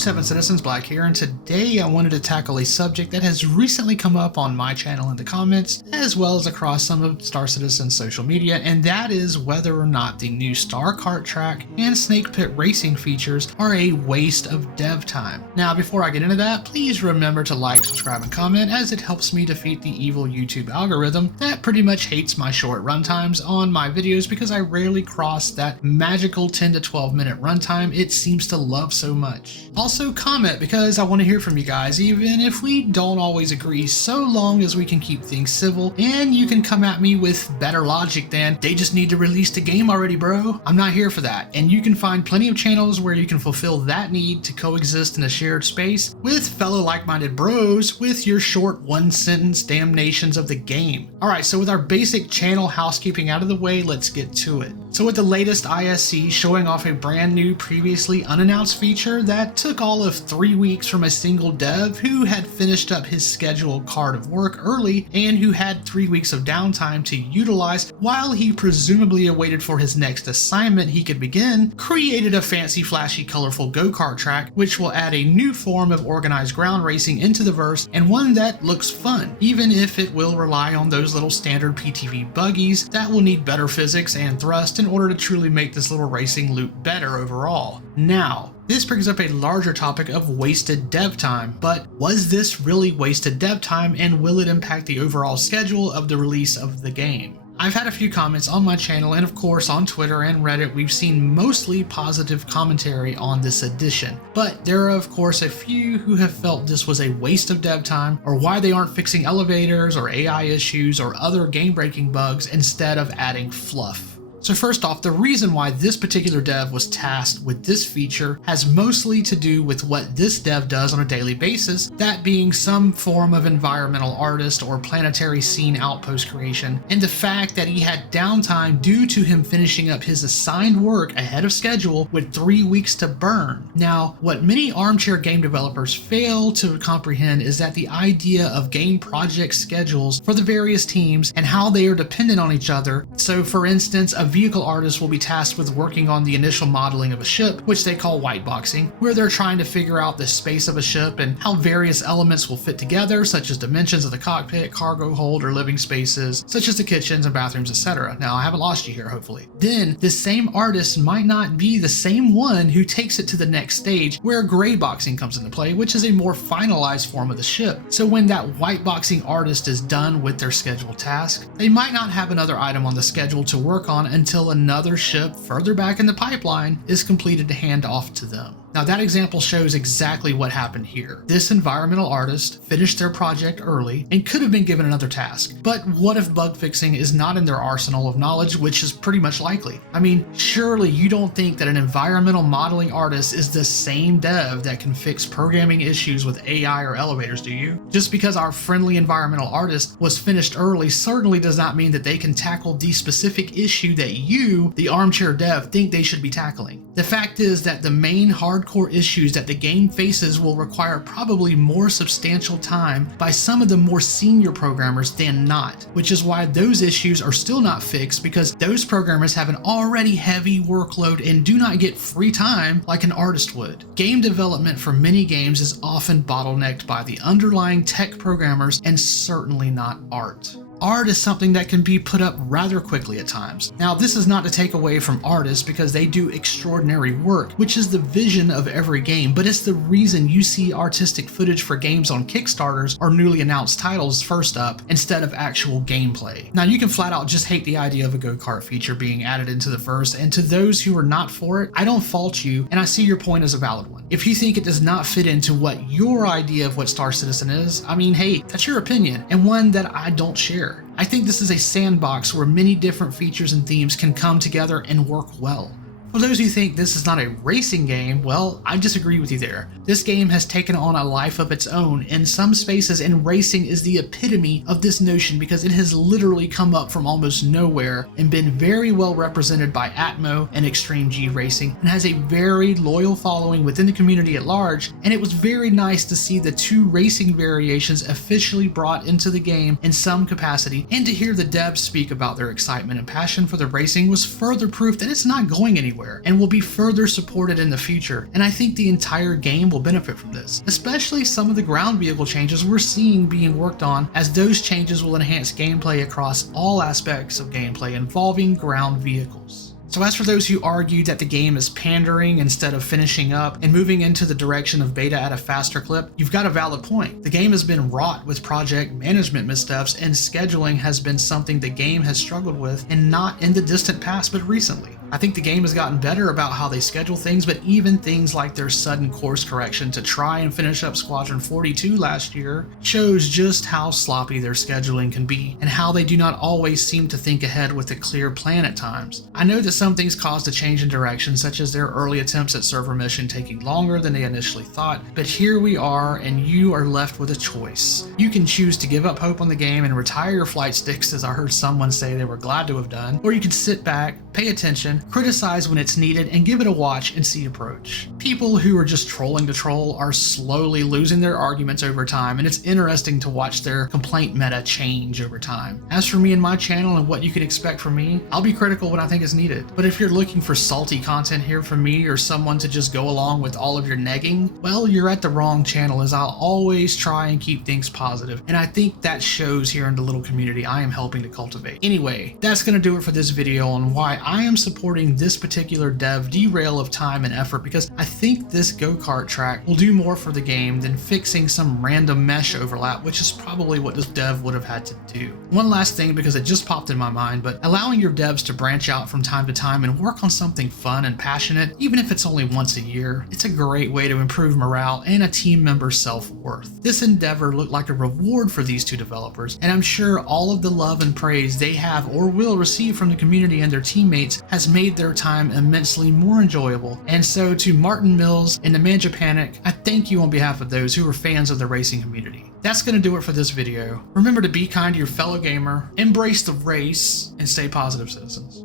Seven Citizens Black here, and today I wanted to tackle a subject that has recently come up on my channel in the comments, as well as across some of Star Citizen's social media, and that is whether or not the new Star Kart track and Snake Pit Racing features are a waste of dev time. Now, before I get into that, please remember to like, subscribe, and comment, as it helps me defeat the evil YouTube algorithm that pretty much hates my short runtimes on my videos because I rarely cross that magical 10 to 12 minute runtime it seems to love so much. Also comment, because I want to hear from you guys, even if we don't always agree, so long as we can keep things civil and you can come at me with better logic than they just need to release the game already, bro. I'm not here for that, and you can find plenty of channels where you can fulfill that need to coexist in a shared space with fellow like-minded bros with your short one-sentence damnations of the game. Alright, so with our basic channel housekeeping out of the way, let's get to it. So with the latest ISC showing off a brand new previously unannounced feature that took all of 3 weeks from a single dev who had finished up his scheduled card of work early and who had 3 weeks of downtime to utilize while he presumably awaited for his next assignment he could begin, created a fancy, flashy, colorful go-kart track which will add a new form of organized ground racing into the verse, and one that looks fun, even if it will rely on those little standard PTV buggies that will need better physics and thrust in order to truly make this little racing loop better overall. Now, this brings up a larger topic of wasted dev time, but was this really wasted dev time, and will it impact the overall schedule of the release of the game? I've had a few comments on my channel, and of course on Twitter and Reddit we've seen mostly positive commentary on this addition, but there are of course a few who have felt this was a waste of dev time, or why they aren't fixing elevators or AI issues or other game-breaking bugs instead of adding fluff. So first off, the reason why this particular dev was tasked with this feature has mostly to do with what this dev does on a daily basis, that being some form of environmental artist or planetary scene outpost creation, and the fact that he had downtime due to him finishing up his assigned work ahead of schedule with 3 weeks to burn. Now, what many armchair game developers fail to comprehend is that the idea of game project schedules for the various teams and how they are dependent on each other. So for instance, a vehicle artist will be tasked with working on the initial modeling of a ship, which they call whiteboxing, where they're trying to figure out the space of a ship and how various elements will fit together, such as dimensions of the cockpit, cargo hold, or living spaces, such as the kitchens and bathrooms, etc. Now, I haven't lost you here, hopefully. Then, this same artist might not be the same one who takes it to the next stage, where gray boxing comes into play, which is a more finalized form of the ship. So when that whiteboxing artist is done with their scheduled task, they might not have another item on the schedule to work on until another ship further back in the pipeline is completed to hand off to them. Now that example shows exactly what happened here. This environmental artist finished their project early and could have been given another task. But what if bug fixing is not in their arsenal of knowledge, which is pretty much likely? I mean, surely you don't think that an environmental modeling artist is the same dev that can fix programming issues with AI or elevators, do you? Just because our friendly environmental artist was finished early certainly does not mean that they can tackle the specific issue that you, the armchair dev, think they should be tackling. The fact is that the main hardcore issues that the game faces will require probably more substantial time by some of the more senior programmers than not, which is why those issues are still not fixed, because those programmers have an already heavy workload and do not get free time like an artist would. Game development for many games is often bottlenecked by the underlying tech programmers, and certainly not art. Art is something that can be put up rather quickly at times. Now, this is not to take away from artists, because they do extraordinary work, which is the vision of every game, but it's the reason you see artistic footage for games on Kickstarters or newly announced titles first up instead of actual gameplay. Now, you can flat out just hate the idea of a go-kart feature being added into the verse, and to those who are not for it, I don't fault you, and I see your point as a valid one. If you think it does not fit into what your idea of what Star Citizen is, I mean, hey, that's your opinion, and one that I don't share. I think this is a sandbox where many different features and themes can come together and work well. For those who think this is not a racing game, well, I disagree with you there. This game has taken on a life of its own in some spaces, and racing is the epitome of this notion because it has literally come up from almost nowhere and been very well represented by Atmo and Extreme G Racing, and has a very loyal following within the community at large, and it was very nice to see the two racing variations officially brought into the game in some capacity, and to hear the devs speak about their excitement and passion for the racing was further proof that it's not going anywhere. anywhere and will be further supported in the future, and I think the entire game will benefit from this, especially some of the ground vehicle changes we're seeing being worked on, as those changes will enhance gameplay across all aspects of gameplay involving ground vehicles. So as for those who argue that the game is pandering instead of finishing up and moving into the direction of beta at a faster clip, you've got a valid point. The game has been wrought with project management missteps, and scheduling has been something the game has struggled with, and not in the distant past but recently. I think the game has gotten better about how they schedule things, but even things like their sudden course correction to try and finish up Squadron 42 last year shows just how sloppy their scheduling can be, and how they do not always seem to think ahead with a clear plan at times. I know that some things caused a change in direction, such as their early attempts at server mission taking longer than they initially thought, but here we are and you are left with a choice. You can choose to give up hope on the game and retire your flight sticks, as I heard someone say they were glad to have done, or you can sit back, pay attention, criticize when it's needed, and give it a watch and see approach. People who are just trolling to troll are slowly losing their arguments over time, and it's interesting to watch their complaint meta change over time. As for me and my channel and what you can expect from me, I'll be critical when I think it's needed. But if you're looking for salty content here from me, or someone to just go along with all of your negging, well, you're at the wrong channel, as I'll always try and keep things positive, and I think that shows here in the little community I am helping to cultivate. Anyway, that's gonna do it for this video on why I am supporting this particular dev derail of time and effort, because I think this go-kart track will do more for the game than fixing some random mesh overlap, which is probably what this dev would have had to do. One last thing, because it just popped in my mind, but allowing your devs to branch out from time to time and work on something fun and passionate, even if it's only once a year, it's a great way to improve morale and a team member's self-worth. This endeavor looked like a reward for these two developers, and I'm sure all of the love and praise they have or will receive from the community and their teammates has made their time immensely more enjoyable. And so to Martin Mills and the Manjapanic, I thank you on behalf of those who are fans of the racing community. That's going to do it for this video. Remember to be kind to your fellow gamer, embrace the race, and stay positive, citizens.